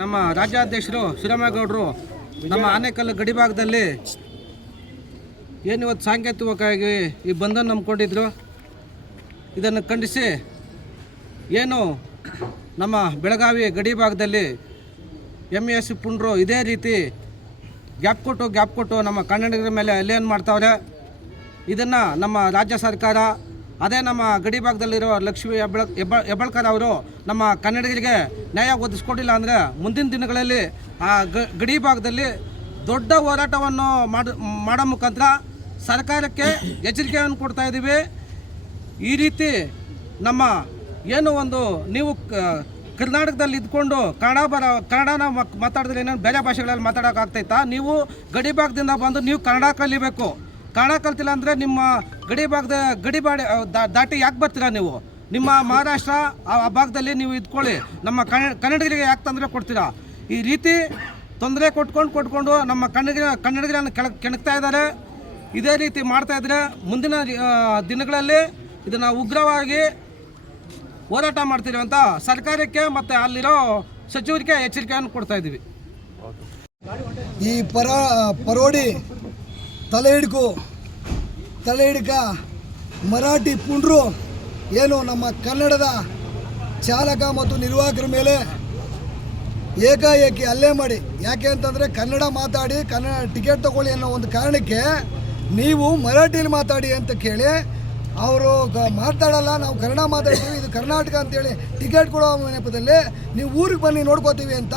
ನಮ್ಮ ರಾಜ್ಯಾಧ್ಯಕ್ಷರು ಶ್ರೀರಾಮೇಗೌಡರು ನಮ್ಮ ಆನೇಕಲ್ಲು ಗಡಿ ಭಾಗದಲ್ಲಿ ಏನಿವತ್ತು ಸಾಂಕೇತಿಕವಾಗಿ ಈ ಬಂಧನ ನಂಬಿಕೊಂಡಿದ್ರು. ಇದನ್ನು ಖಂಡಿಸಿ ಏನು ನಮ್ಮ ಬೆಳಗಾವಿ ಗಡಿ ಭಾಗದಲ್ಲಿ MES ಪುಂಡ್ರು ಇದೇ ರೀತಿ ಗ್ಯಾಪ್ ಕೊಟ್ಟು ನಮ್ಮ ಕನ್ನಡಿಗರ ಮೇಲೆ ಹಲ್ಲೆಯನ್ನು ಮಾಡ್ತಾವ್ರೆ. ಇದನ್ನು ನಮ್ಮ ರಾಜ್ಯ ಸರ್ಕಾರ ಅದೇ ನಮ್ಮ ಗಡಿ ಭಾಗದಲ್ಲಿರೋ ಲಕ್ಷ್ಮೀ ಹೆಬ್ಬಾಳ್ಕರ್ ಅವರು ನಮ್ಮ ಕನ್ನಡಿಗರಿಗೆ ನ್ಯಾಯ ಒದಗಿಸ್ಕೊಟ್ಟಿಲ್ಲ ಅಂದರೆ ಮುಂದಿನ ದಿನಗಳಲ್ಲಿ ಆ ಗಡಿ ಭಾಗದಲ್ಲಿ ದೊಡ್ಡ ಹೋರಾಟವನ್ನು ಮಾಡೋ ಮುಖಾಂತರ ಸರ್ಕಾರಕ್ಕೆ ಎಚ್ಚರಿಕೆಯನ್ನು ಕೊಡ್ತಾ ಇದ್ದೀವಿ. ಈ ರೀತಿ ನಮ್ಮ ಏನು ಒಂದು ನೀವು ಕರ್ನಾಟಕದಲ್ಲಿ ಇದ್ಕೊಂಡು ಕನ್ನಡನ ಮಾತಾಡಿದ್ರೆ ಏನೇನು ಬೇರೆ ಭಾಷೆಗಳಲ್ಲಿ ಮಾತಾಡೋಕ್ಕಾಗ್ತೈತಾ? ನೀವು ಗಡಿ ಭಾಗದಿಂದ ಬಂದು ನೀವು ಕನ್ನಡ ಕಲಿಬೇಕು. ಕನ್ನಡ ಕಲ್ತಿಲ್ಲ ಅಂದರೆ ನಿಮ್ಮ ಗಡಿ ದಾಟಿ ಯಾಕೆ ಬರ್ತೀರಾ ನೀವು? ನಿಮ್ಮ ಮಹಾರಾಷ್ಟ್ರ ಆ ಭಾಗದಲ್ಲಿ ನೀವು ಇದ್ಕೊಳ್ಳಿ, ನಮ್ಮ ಕನ್ನಡಿಗರಿಗೆ ಯಾಕೆ ತೊಂದರೆ ಕೊಡ್ತೀರಾ? ಈ ರೀತಿ ತೊಂದರೆ ಕೊಟ್ಕೊಂಡು ನಮ್ಮ ಕನ್ನಡಿಗರನ್ನು ಕೆಣಕ್ತಾ ಇದ್ದಾರೆ. ಇದೇ ರೀತಿ ಮಾಡ್ತಾಯಿದ್ರೆ ಮುಂದಿನ ದಿನಗಳಲ್ಲಿ ಇದನ್ನು ಉಗ್ರವಾಗಿ ಹೋರಾಟ ಮಾಡ್ತೀವಿ ಅಂತ ಸರ್ಕಾರಕ್ಕೆ ಮತ್ತು ಅಲ್ಲಿರೋ ಸಚಿವರಿಗೆ ಎಚ್ಚರಿಕೆಯನ್ನು ಕೊಡ್ತಾ ಇದ್ದೀವಿ. ಈ ಪರೋಡಿ ತಲೆ ಹಿಡ್ಕ ಮರಾಠಿ ಪುಂಡ್ರು ಏನು ನಮ್ಮ ಕನ್ನಡದ ಚಾಲಕ ಮತ್ತು ನಿರ್ವಾಹಕರ ಮೇಲೆ ಏಕಾಏಕಿ ಹಲ್ಲೆ ಮಾಡಿ, ಯಾಕೆ ಅಂತಂದರೆ ಕನ್ನಡ ಮಾತಾಡಿ ಕನ್ನಡ ಟಿಕೆಟ್ ತಗೊಳ್ಳಿ ಅನ್ನೋ ಒಂದು ಕಾರಣಕ್ಕೆ ನೀವು ಮರಾಠಿಯಲ್ಲಿ ಮಾತಾಡಿ ಅಂತ ಕೇಳಿ ಅವರು ಮಾತಾಡಲ್ಲ, ನಾವು ಕನ್ನಡ ಮಾತಾಡ್ತೀವಿ, ಇದು ಕರ್ನಾಟಕ ಅಂತೇಳಿ ಟಿಕೆಟ್ ಕೊಡೋ ನೆಪದಲ್ಲಿ ನೀವು ಊರಿಗೆ ಬನ್ನಿ ನೋಡ್ಕೋತೀವಿ ಅಂತ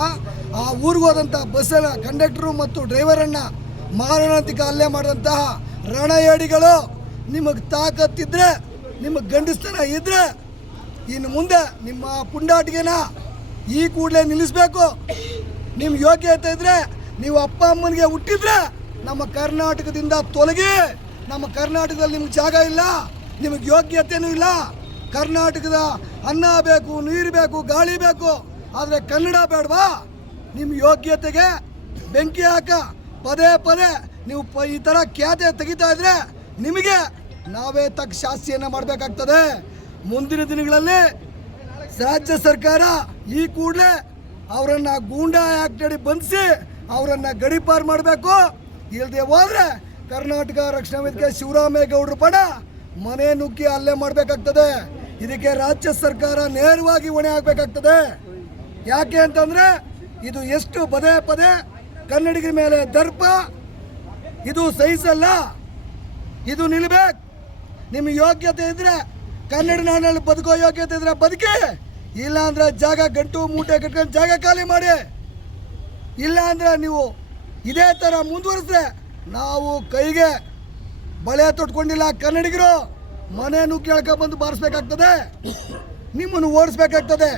ಆ ಊರಿಗೆ ಹೋದಂಥ ಬಸ್ಸಲ್ಲಿ ಕಂಡಕ್ಟ್ರು ಮತ್ತು ಡ್ರೈವರನ್ನು ಮಾರಣಾಂತಿಕ ಹಲ್ಲೆ ಮಾಡಿದಂತಹ ರಣಯಡಿಗಳು, ನಿಮಗೆ ತಾಕತ್ತಿದ್ರೆ, ನಿಮಗೆ ಗಂಡಸ್ತನ ಇದ್ದರೆ ಇನ್ನು ಮುಂದೆ ನಿಮ್ಮ ಪುಂಡಾಟಿಗೆನ ಈ ಕೂಡಲೇ ನಿಲ್ಲಿಸಬೇಕು. ನಿಮ್ಮ ಯೋಗ್ಯತೆ ಇದ್ದರೆ, ನೀವು ಅಪ್ಪ ಅಮ್ಮನಿಗೆ ಹುಟ್ಟಿದ್ರೆ ನಮ್ಮ ಕರ್ನಾಟಕದಿಂದ ತೊಲಗಿ. ನಮ್ಮ ಕರ್ನಾಟಕದಲ್ಲಿ ನಿಮ್ಗೆ ಜಾಗ ಇಲ್ಲ, ನಿಮಗೆ ಯೋಗ್ಯತೆಯೂ ಇಲ್ಲ. ಕರ್ನಾಟಕದ ಅನ್ನ ಬೇಕು, ನೀರು ಬೇಕು, ಗಾಳಿ ಬೇಕು, ಆದರೆ ಕನ್ನಡ ಬೇಡವಾ? ನಿಮ್ಮ ಯೋಗ್ಯತೆಗೆ ಬೆಂಕಿ ಹಾಕ. ಪದೇ ನೀವು ಈ ಥರ ಖ್ಯಾತೆ ತೆಗಿತಾ ಇದ್ರೆ ನಿಮಗೆ ನಾವೇ ತಕ್ಕ ಶಾಸ್ತಿಯನ್ನು ಮಾಡಬೇಕಾಗ್ತದೆ. ಮುಂದಿನ ದಿನಗಳಲ್ಲಿ ರಾಜ್ಯ ಸರ್ಕಾರ ಈ ಕೂಡಲೇ ಅವರನ್ನು ಗೂಂಡಾ ಆ್ಯಕ್ಟ್ ಅಡಿ ಬಂಧಿಸಿ ಅವರನ್ನು ಗಡೀಪಾರು ಮಾಡಬೇಕು. ಇಲ್ಲದೆ ಹೋದರೆ ಕರ್ನಾಟಕ ರಕ್ಷಣಾ ವೇದಿಕೆ ಶಿವರಾಮೇಗೌಡರು ಪಡ ಮನೆ ನುಗ್ಗಿ ಹಲ್ಲೆ ಮಾಡಬೇಕಾಗ್ತದೆ. ಇದಕ್ಕೆ ರಾಜ್ಯ ಸರ್ಕಾರ ನೇರವಾಗಿ ಹೊಣೆ ಆಗಬೇಕಾಗ್ತದೆ. ಯಾಕೆ ಅಂತಂದರೆ ಇದು ಎಷ್ಟು ಪದೇ ಕನ್ನಡಿಗರ ಮೇಲೆ ದರ್ಪ, ಇದು ಸಹಿಸಲ್ಲ, ಇದು ನಿಲ್ಲಬೇಕು. ನಿಮ್ಮ ಯೋಗ್ಯತೆ ಇದ್ದರೆ, ಕನ್ನಡ ನಾಡಿನಲ್ಲಿ ಬದುಕೋ ಯೋಗ್ಯತೆ ಇದ್ದರೆ ಬದುಕಿ, ಇಲ್ಲ ಅಂದರೆ ಜಾಗ ಗಂಟು ಮೂಟೆ ಕಟ್ಕೊಂಡು ಜಾಗ ಖಾಲಿ ಮಾಡಿ. ಇಲ್ಲ ಅಂದರೆ ನೀವು ಇದೇ ಥರ ಮುಂದುವರಿಸಿದ್ರೆ ನಾವು ಕೈಗೆ ಬಳೆ ತೊಟ್ಕೊಂಡಿಲ್ಲ ಕನ್ನಡಿಗರು ಮನೆ ನುಗ್ಗಿ ಬಂದು ಬಾರಿಸ್ಬೇಕಾಗ್ತದೆ, ನಿಮ್ಮನ್ನು ಓಡಿಸ್ಬೇಕಾಗ್ತದೆ,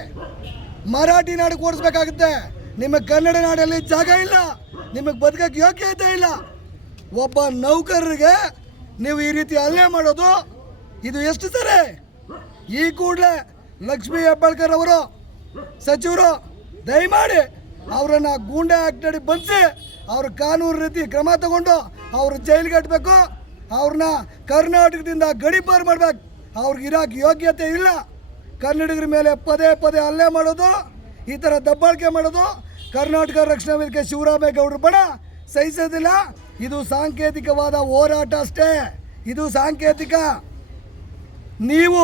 ಮರಾಠಿ ನಾಡಿಗೆ ಓಡಿಸ್ಬೇಕಾಗುತ್ತೆ. ನಿಮ್ಮ ಕನ್ನಡ ನಾಡಲ್ಲಿ ಜಾಗ ಇಲ್ಲ, ನಿಮಗೆ ಬದುಕಕ್ಕೆ ಯೋಗ್ಯತೆ ಇಲ್ಲ. ಒಬ್ಬ ನೌಕರರಿಗೆ ನೀವು ಈ ರೀತಿ ಹಲ್ಲೆ ಮಾಡೋದು ಇದು ಎಷ್ಟು ಸರಿ? ಈ ಕೂಡಲೇ ಲಕ್ಷ್ಮೀ ಹೆಬ್ಬಾಳ್ಕರ್ ಅವರು ಸಚಿವರು ದಯಮಾಡಿ ಅವರನ್ನು ಗೂಂಡಾ ಆ್ಯಕ್ಟ್ ಅಡಿ ಬಂಧಿಸಿ ಅವ್ರ ಕಾನೂನು ರೀತಿ ಕ್ರಮ ತಗೊಂಡು ಅವರು ಜೈಲಿಗೆ ಕಟ್ಟಬೇಕು. ಅವ್ರನ್ನ ಕರ್ನಾಟಕದಿಂದ ಗಡೀಪಾರು ಮಾಡ್ಬೇಕು. ಅವ್ರಿಗೆ ಇರೋಕ್ಕೆ ಯೋಗ್ಯತೆ ಇಲ್ಲ. ಕನ್ನಡಿಗರ ಮೇಲೆ ಪದೇ ಹಲ್ಲೆ ಮಾಡೋದು, ಈ ಥರ ದಬ್ಬಾಳಿಕೆ ಮಾಡೋದು ಕರ್ನಾಟಕ ರಕ್ಷಣಾ ವೇದಿಕೆ ಶಿವರಾಮೇಗೌಡರು ಬಡ ಸಹಿಸೋದಿಲ್ಲ. ಇದು ಸಾಂಕೇತಿಕವಾದ ಹೋರಾಟ ಅಷ್ಟೇ, ಇದು ಸಾಂಕೇತಿಕ. ನೀವು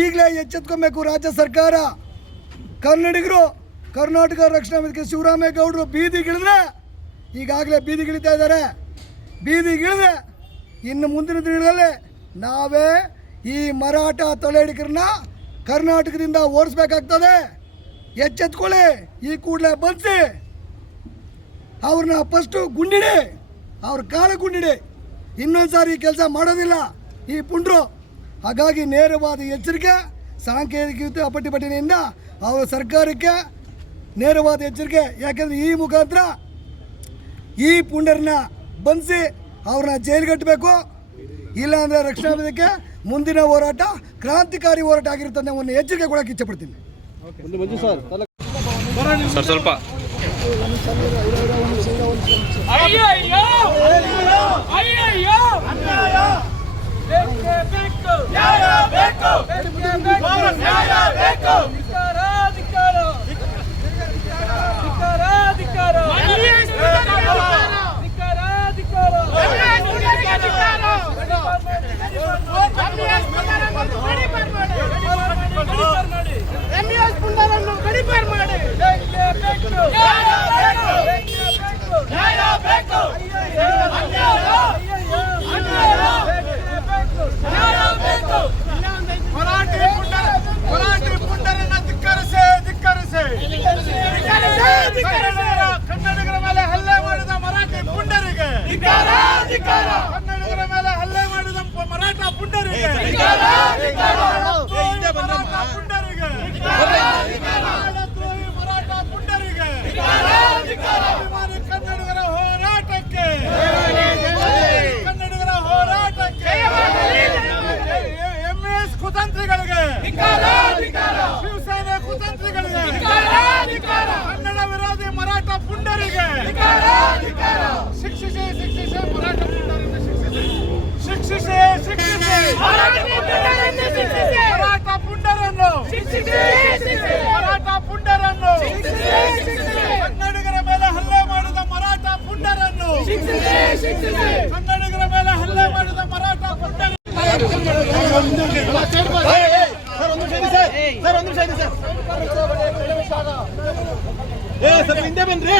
ಈಗಲೇ ಎಚ್ಚೆತ್ಕೊಬೇಕು ರಾಜ್ಯ ಸರ್ಕಾರ. ಕನ್ನಡಿಗರು ಕರ್ನಾಟಕ ರಕ್ಷಣಾ ವೇದಿಕೆ ಶಿವರಾಮೇಗೌಡರು ಬೀದಿಗಿಳಿದ್ರೆ, ಈಗಾಗಲೇ ಬೀದಿಗಿಳಿತಾ ಇದ್ದಾರೆ, ಬೀದಿಗಿಳಿದ್ರೆ ಇನ್ನು ಮುಂದಿನ ದಿನಗಳಲ್ಲಿ ನಾವೇ ಈ ಮರಾಠ ತೊಳೆಡಿಕರನ್ನ ಕರ್ನಾಟಕದಿಂದ ಓಡಿಸ್ಬೇಕಾಗ್ತದೆ. ಎಚ್ಚೆತ್ಕೊಳ್ಳಿ, ಈ ಕೂಡಲೇ ಬಂಧಿಸಿ ಅವ್ರನ್ನ ಫಸ್ಟು ಗುಂಡಿಡಿ, ಅವ್ರ ಕಾಲ ಗುಂಡಿಡಿ. ಇನ್ನೊಂದು ಸಾರಿ ಈ ಕೆಲಸ ಮಾಡೋದಿಲ್ಲ ಈ ಪುಂಡ್ರು. ಹಾಗಾಗಿ ನೇರವಾದ ಎಚ್ಚರಿಕೆ ಸಾಂಕೇತಿಕ ಪಟ್ಟಿನಿಂದ ಅವರ ಸರ್ಕಾರಕ್ಕೆ ನೇರವಾದ ಎಚ್ಚರಿಕೆ. ಯಾಕೆಂದರೆ ಈ ಮುಖಾಂತರ ಈ ಪುಂಡರನ್ನ ಬಂಧಿಸಿ ಅವ್ರನ್ನ ಜೈಲಿಗಟ್ಟಬೇಕು. ಇಲ್ಲಾಂದರೆ ರಕ್ಷಣಾ ವೇದಿಕೆ ಮುಂದಿನ ಹೋರಾಟ ಕ್ರಾಂತಿಕಾರಿ ಹೋರಾಟ ಆಗಿರ್ತದೆ ಅನ್ನೋ ಎಚ್ಚರಿಕೆ ಕೊಡೋಕೆ ಇಚ್ಛೆಪಡ್ತೀನಿ. ಸರ್ ಸ್ವಲ್ಪ ಬೇಕು ಕನ್ನಡಿಗರ ಮೇಲೆ ಹಲ್ಲೆ ಮಾಡಿದ ಮರಾಠ ಪುಂಡರಿಗೆ ಮರಾಠ ಪುಂಡರಿಗೆ ಅಭಿಮಾನಿ ಕನ್ನಡಿಗರ ಹೋರಾಟಕ್ಕೆ ಕನ್ನಡಿಗರ ಹೋರಾಟಕ್ಕೆ ಎಂಎಸ್ ಕುತಂತ್ರಿಗಳಿಗೆ ಶಿವಸೇನೆ ಕುತಂತ್ರಿಗಳಿಗೆ ಕನ್ನಡ ವಿರೋಧಿ ಮರಾಠ ಪುಂಡರಿಗೆ ಶಿಕ್ಷಿಸಿ ಶಿಕ್ಷಿಸಿ ಮರಾಠ ಪುಂಡರಿಗೆ ಶಿಕ್ಷಿಸಿ ಶಿಕ್ಷಿಸಿ ಮರಾಠ ಪುಂಡರನ್ನು ಮರಾಠ ಪುಂಡರನ್ನು ಕನ್ನಡಿಗರ ಮೇಲೆ ಹಲ್ಲೆ ಮಾಡಿದ ಮರಾಠ ಪುಂಡರನ್ನು ಕನ್ನಡಿಗರ ಮೇಲೆ ಹಲ್ಲೆ ಮಾಡಿದ ಮರಾಠ ಪುಂಡರನ್ನು ಸರ್ ಹಿಂದೆ ಬನ್ರಿ.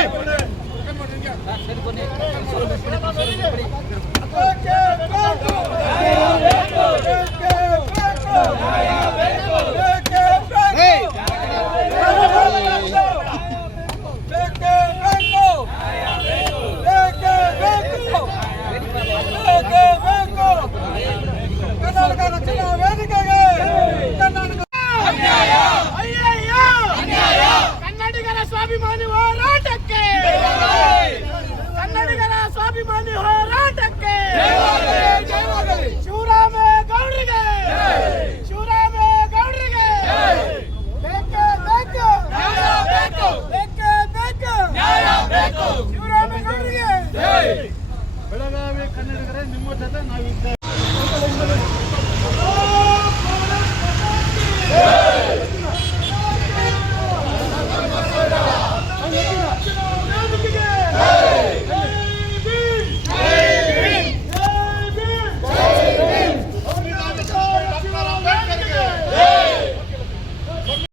ಕರ್ನಾಟಕ ರಕ್ಷಣಾ ವೇದಿಕೆಗೆ ಕನ್ನಡಿಗರ ಸ್ವಾಭಿಮಾನಿ ಹೋರಾಟಕ್ಕೆ ಕನ್ನಡಿಗರ ಸ್ವಾಭಿಮಾನಿ ಹೋರಾಟಕ್ಕೆ ಶಿವರಾಮೇಗೌಡರಿಗೆ ಶಿವರಾಮೇಗೌಡರಿಗೆ ಬೇಕೇ ಬೇಕು ಬೇಕೇ ಬೇಕು ಶಿವರಾಮೇಗೌಡರಿಗೆ ಬೆಳಗಾವಿ ಕನ್ನಡಿಗರೇ ನಿಮ್ಮ ಜೊತೆ ನಾವಿದ್ದೇವೆ.